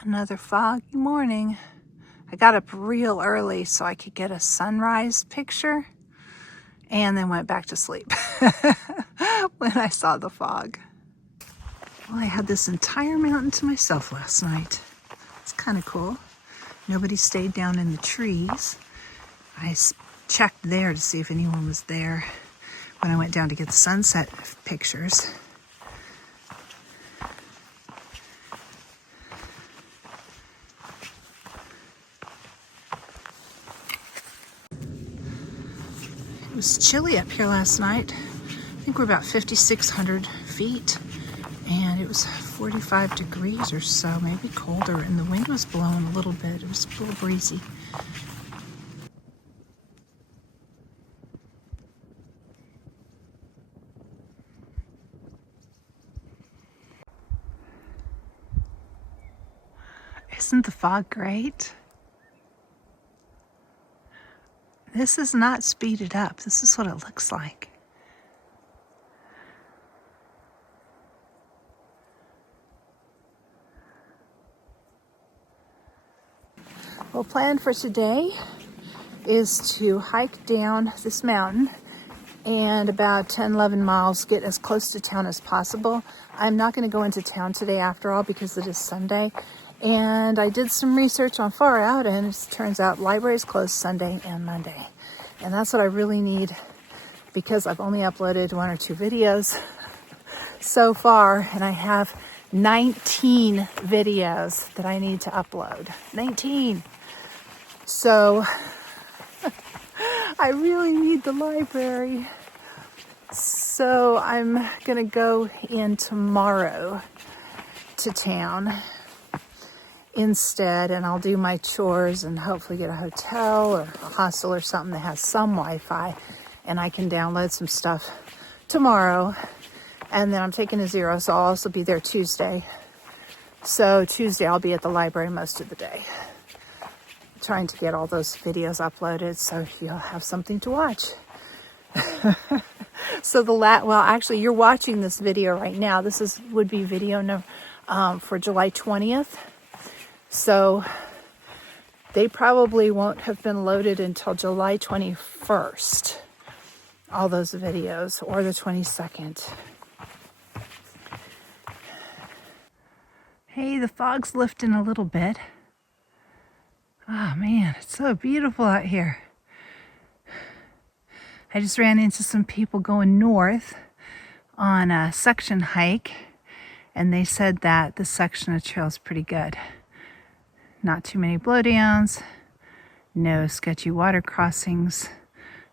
Another foggy morning. I got up real early so I could get a sunrise picture and then went back to sleep when I saw the fog. Well, I had this entire mountain to myself last night. It's kind of cool. Nobody stayed down in the trees. I checked there to see if anyone was there when I went down to get the sunset pictures. It was chilly up here last night. I think we're about 5,600 feet, and it was 45 degrees or so, maybe colder, and the wind was blowing a little bit. It was a little breezy. Isn't the fog great? This is not speeded up. This is what it looks like. Well, plan for today is to hike down this mountain and about 10, 11 miles, get as close to town as possible. I'm not going to go into town today after all because it is Sunday. And I did some research on FarOut, and it turns out libraries close Sunday and Monday. And that's what I really need because I've only uploaded 1 or 2 videos so far, and I have 19 videos that I need to upload. 19! So I really need the library. So I'm gonna go in tomorrow to town instead, and I'll do my chores and hopefully get a hotel or a hostel or something that has some Wi-Fi, and I can download some stuff tomorrow. And then I'm taking a zero, so I'll also be there Tuesday. So Tuesday I'll be at the library most of the day, trying to get all those videos uploaded so you'll have something to watch. So well, actually, you're watching this video right now. This would be video for July 20th. So they probably won't have been loaded until July 21st, all those videos, or the 22nd. Hey, the fog's lifting a little bit. Oh man, it's so beautiful out here. I just ran into some people going north on a section hike, and they said that this section of trail is pretty good. Not too many blowdowns, no sketchy water crossings.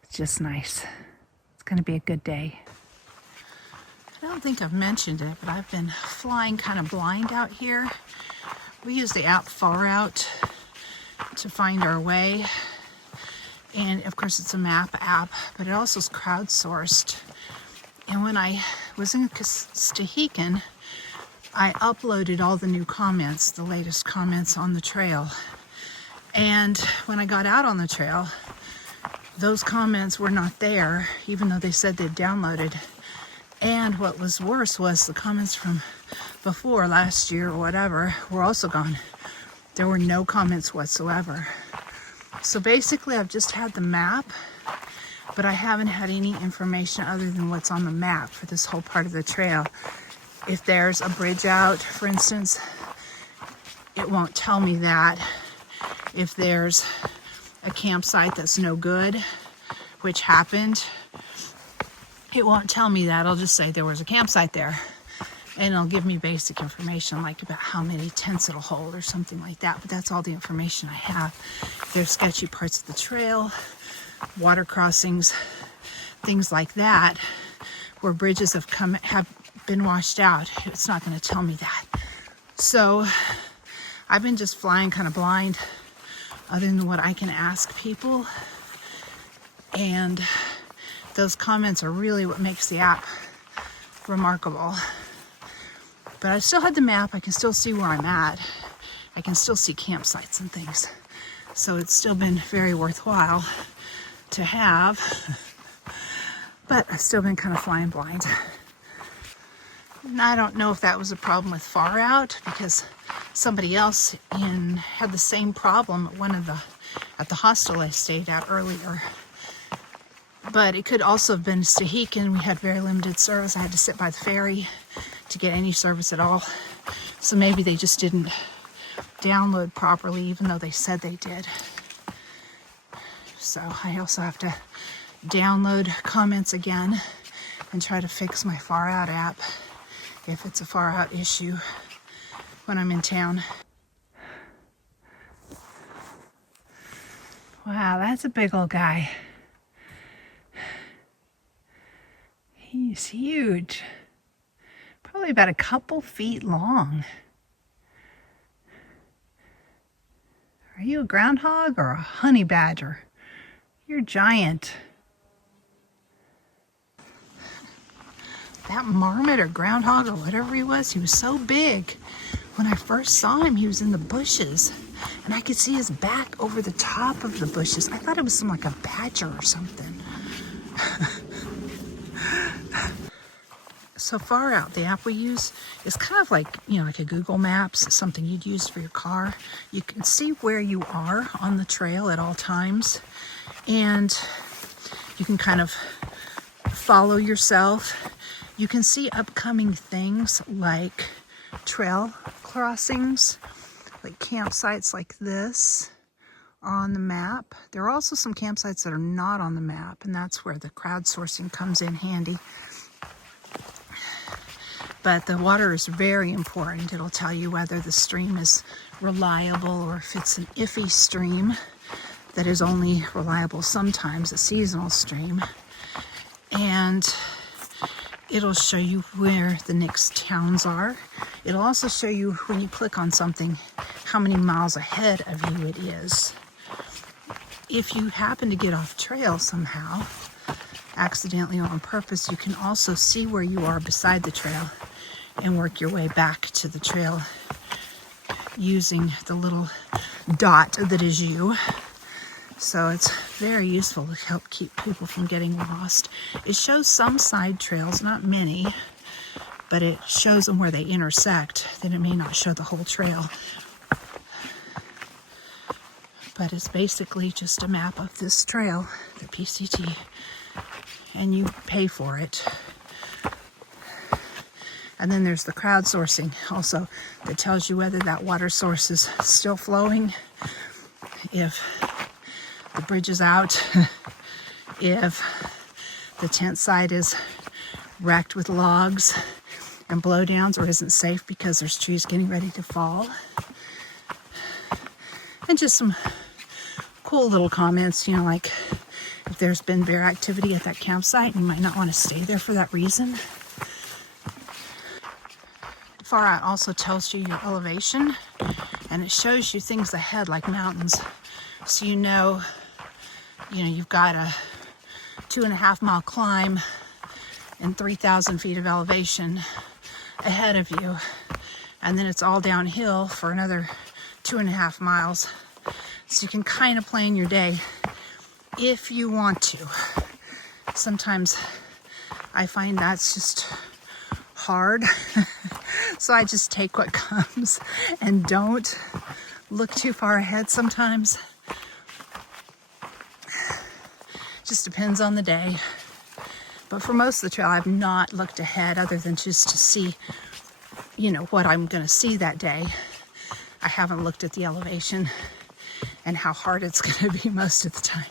It's just nice. It's going to be a good day. I don't think I've mentioned it, but I've been flying kind of blind out here. We use the app FarOut to find our way. And of course it's a map app, but it also is crowdsourced. And when I was in Hiking, I uploaded all the new comments, the latest comments on the trail. And when I got out on the trail, those comments were not there, even though they said they'd downloaded. And what was worse was the comments from before, last year or whatever, were also gone. There were no comments whatsoever. So basically I've just had the map, but I haven't had any information other than what's on the map for this whole part of the trail. If there's a bridge out, for instance, it won't tell me that. If there's a campsite that's no good, which happened, it won't tell me that. It'll just say there was a campsite there. And it'll give me basic information, like about how many tents it'll hold or something like that. But that's all the information I have. There's sketchy parts of the trail, water crossings, things like that, where bridges have been washed out. It's not going to tell me that. So I've been just flying kind of blind, other than what I can ask people. And those comments are really what makes the app remarkable. But I still had the map. I can still see where I'm at. I can still see campsites and things. So it's still been very worthwhile to have. But I've still been kind of flying blind. And I don't know if that was a problem with FarOut, because somebody else had the same problem at the hostel I stayed at earlier. But it could also have been Hiking. We had very limited service. I had to sit by the ferry to get any service at all. So maybe they just didn't download properly, even though they said they did. So I also have to download comments again and try to fix my FarOut app if it's a FarOut issue when I'm in town. Wow, that's a big old guy. He's huge. Probably about a couple feet long. Are you a groundhog or a honey badger? You're giant. That marmot or groundhog or whatever he was so big. When I first saw him, he was in the bushes. And I could see his back over the top of the bushes. I thought it was like a badger or something. So FarOut, the app we use, is kind of like, like a Google Maps, something you'd use for your car. You can see where you are on the trail at all times, and you can kind of follow yourself. You can see upcoming things like trail crossings, like campsites like this are on the map. There are also some campsites that are not on the map, and that's where the crowdsourcing comes in handy. But the water is very important. It'll tell you whether the stream is reliable or if it's an iffy stream that is only reliable sometimes, a seasonal stream. And it'll show you where the next towns are. It'll also show you, when you click on something, how many miles ahead of you it is. If you happen to get off trail somehow, accidentally or on purpose, you can also see where you are beside the trail and work your way back to the trail using the little dot that is you. So it's very useful to help keep people from getting lost. It shows some side trails, not many, but it shows them where they intersect. Then it may not show the whole trail. But it's basically just a map of this trail, the PCT, and you pay for it. And then there's the crowdsourcing also that tells you whether that water source is still flowing, if the bridge is out, if the tent site is wrecked with logs and blowdowns or isn't safe because there's trees getting ready to fall. And just some cool little comments, like if there's been bear activity at that campsite, you might not want to stay there for that reason. FarOut also tells you your elevation, and it shows you things ahead like mountains. So you've got a 2.5 mile climb and 3,000 feet of elevation ahead of you. And then it's all downhill for another 2.5 miles. So you can kind of plan your day if you want to. Sometimes I find that's just hard. So I just take what comes and don't look too far ahead sometimes. Just depends on the day. But for most of the trail, I've not looked ahead other than just to see, what I'm going to see that day. I haven't looked at the elevation and how hard it's going to be most of the time.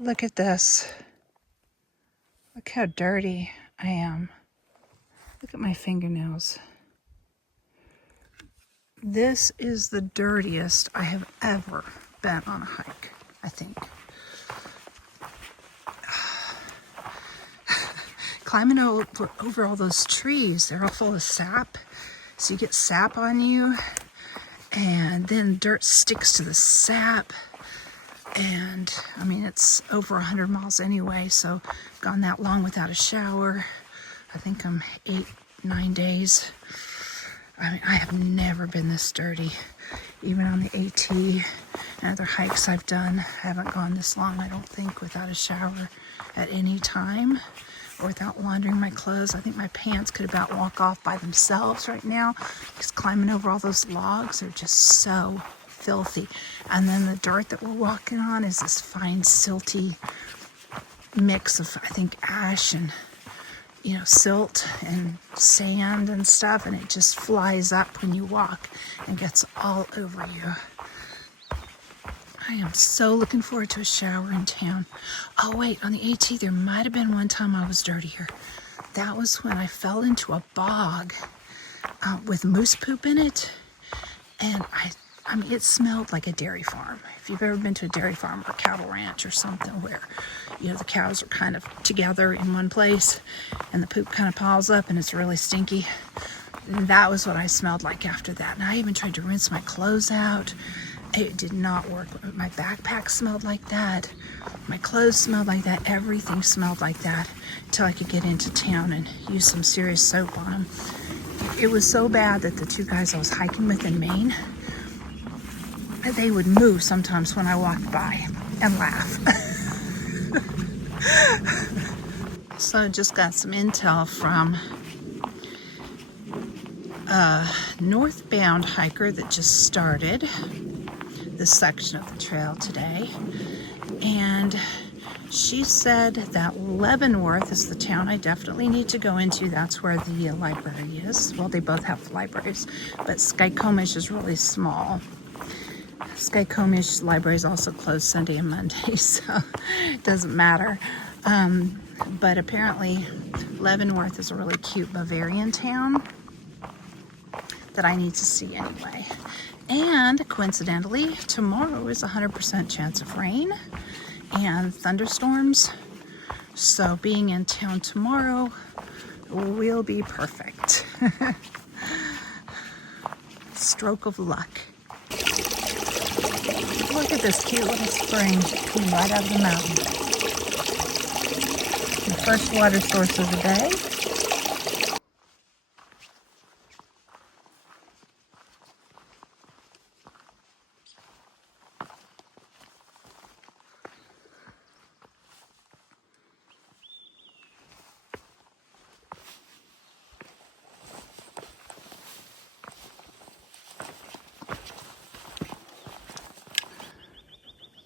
Look at this. Look how dirty I am. Look at my fingernails. This is the dirtiest I have ever been on a hike, I think. Climbing over all those trees, they're all full of sap. So you get sap on you, and then dirt sticks to the sap. And it's over 100 miles anyway, so I've gone that long without a shower. I think I'm 8-9 days. I mean, I have never been this dirty. Even on the AT and other hikes I've done, I haven't gone this long, I don't think, without a shower at any time or without laundering my clothes. I think my pants could about walk off by themselves right now. Just climbing over all those logs are just so filthy. And then the dirt that we're walking on is this fine, silty mix of, I think, ash and, you know, silt and sand and stuff, and it just flies up when you walk and gets all over you. I am so looking forward to a shower in town. Oh wait, on the AT there might have been one time I was dirtier. That was when I fell into a bog with moose poop in it, and I mean, it smelled like a dairy farm. If you've ever been to a dairy farm or a cattle ranch or something where, you know, the cows are kind of together in one place and the poop kind of piles up and it's really stinky, that was what I smelled like after that. And I even tried to rinse my clothes out. It did not work. My backpack smelled like that. My clothes smelled like that. Everything smelled like that until I could get into town and use some serious soap on them. It was so bad that the two guys I was hiking with in Maine, they would move sometimes when I walked by and laugh. So I just got some intel from a northbound hiker that just started this section of the trail today. And she said that Leavenworth is the town I definitely need to go into. That's where the library is. Well, they both have libraries, but Skykomish is really small. Skykomish library is also closed Sunday and Monday, so it doesn't matter. But apparently Leavenworth is a really cute Bavarian town that I need to see anyway. And coincidentally, tomorrow is 100% chance of rain and thunderstorms. So being in town tomorrow will be perfect. Stroke of luck. Look at this cute little spring coming right out of the mountain. The first water source of the day.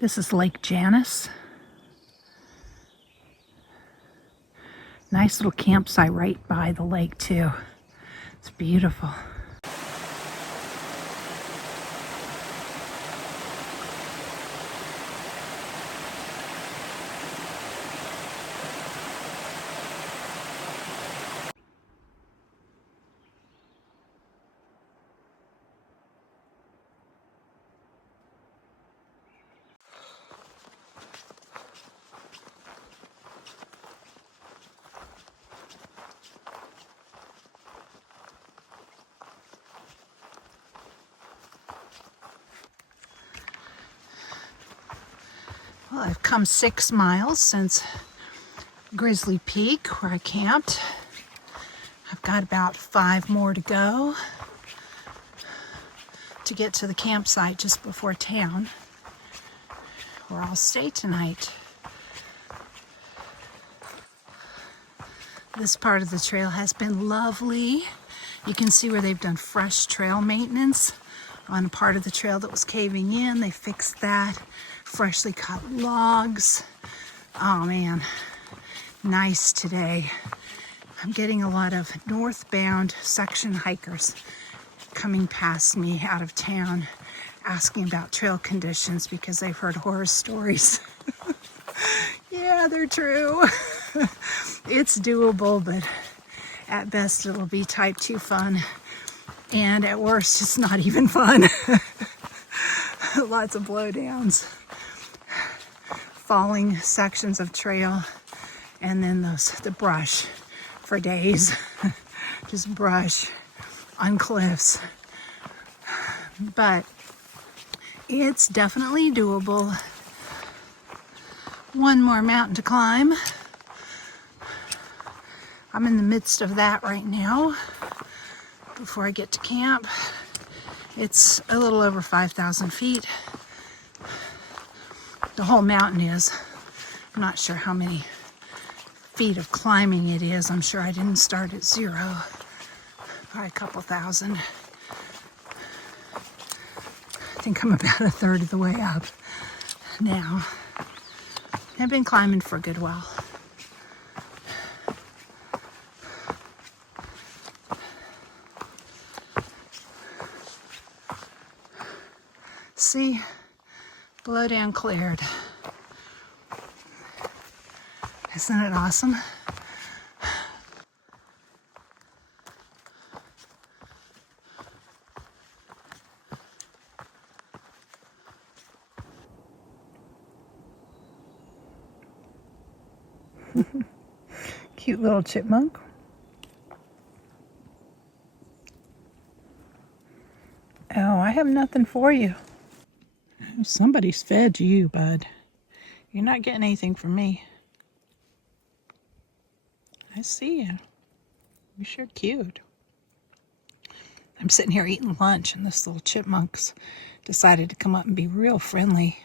This is Lake Janice. Nice little campsite right by the lake too. It's beautiful. Well, I've come 6 miles since Grizzly Peak where I camped. I've got about 5 more to go to get to the campsite just before town, where I'll stay tonight. This part of the trail has been lovely. You can see where they've done fresh trail maintenance on a part of the trail that was caving in. They fixed that. Freshly cut logs. Oh man, nice today. I'm getting a lot of northbound section hikers coming past me out of town asking about trail conditions because they've heard horror stories. Yeah, they're true. It's doable, but at best it'll be type 2 fun, and at worst it's not even fun. Lots of blowdowns, falling sections of trail, and then the brush for days. Just brush on cliffs. But it's definitely doable. One more mountain to climb. I'm in the midst of that right now. before I get to camp. It's a little over 5,000 feet. The whole mountain is. I'm not sure how many feet of climbing it is. I'm sure I didn't start at 0. Probably a couple thousand. I think I'm about a third of the way up now. I've been climbing for a good while. See, blowdown cleared. Isn't it awesome? Cute little chipmunk. Oh, I have nothing for you. Somebody's fed you, bud. You're not getting anything from me. I see you. You're sure cute. I'm sitting here eating lunch, and this little chipmunk's decided to come up and be real friendly.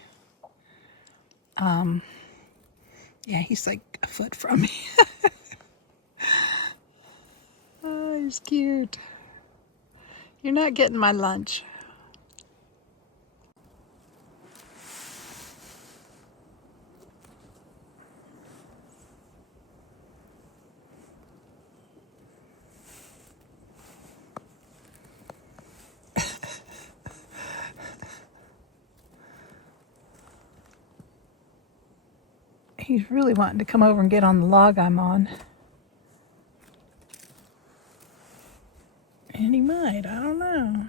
Yeah, he's like a foot from me. Oh, he's cute. You're not getting my lunch. He's really wanting to come over and get on the log I'm on. And he might, I don't know.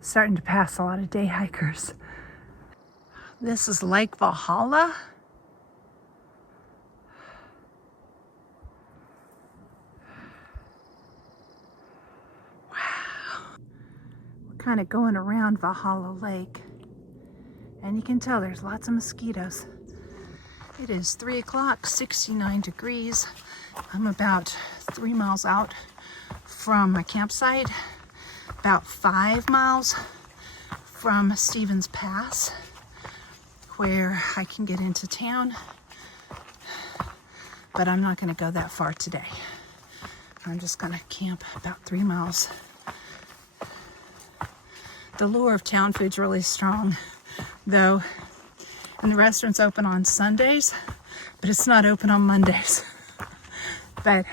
Starting to pass a lot of day hikers. This is Lake Valhalla. Wow. We're kind of going around Valhalla Lake. And you can tell there's lots of mosquitoes. It is 3 o'clock, 69 degrees. I'm about 3 miles out from my campsite. About 5 miles from Stevens Pass, where I can get into town, but I'm not going to go that far today. I'm just going to camp about 3 miles. The lure of town food's really strong, though, and the restaurant's open on Sundays, but it's not open on Mondays. But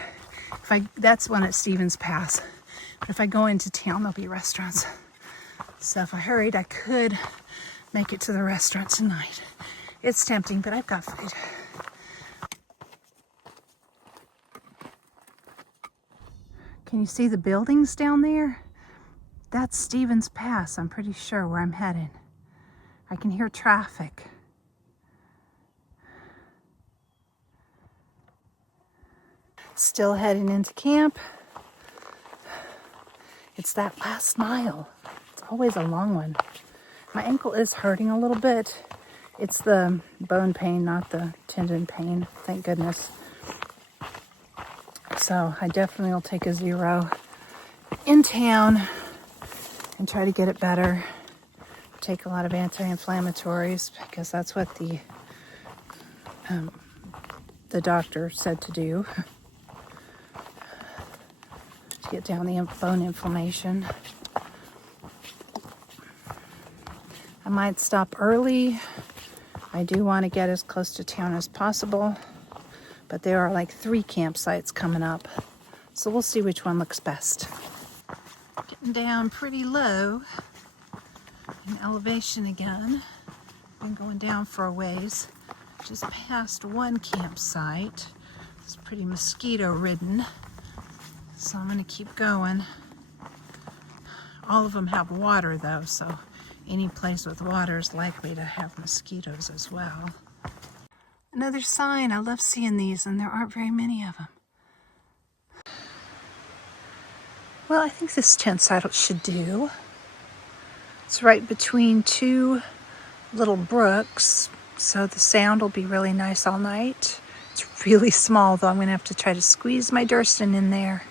that's one at Stevens Pass. But if I go into town, there'll be restaurants. So if I hurried, I could make it to the restaurant tonight. It's tempting, but I've got food. Can you see the buildings down there? That's Stevens Pass, I'm pretty sure, where I'm heading. I can hear traffic. Still heading into camp. It's that last mile. It's always a long one. My ankle is hurting a little bit. It's the bone pain, not the tendon pain, thank goodness. So I definitely will take a 0 in town and try to get it better. Take a lot of anti-inflammatories because that's what the doctor said to do. To get down the bone inflammation. I might stop early. I do want to get as close to town as possible, but there are like 3 campsites coming up, so we'll see which one looks best. Getting down pretty low in elevation again. Been going down for a ways. Just past one campsite. It's pretty mosquito ridden, so I'm going to keep going. All of them have water though, so any place with water is likely to have mosquitoes as well. Another sign. I love seeing these, and there aren't very many of them. Well, I think this tent site should do. It's right between two little brooks, so the sound will be really nice all night. It's really small, though. I'm going to have to try to squeeze my Durston in there.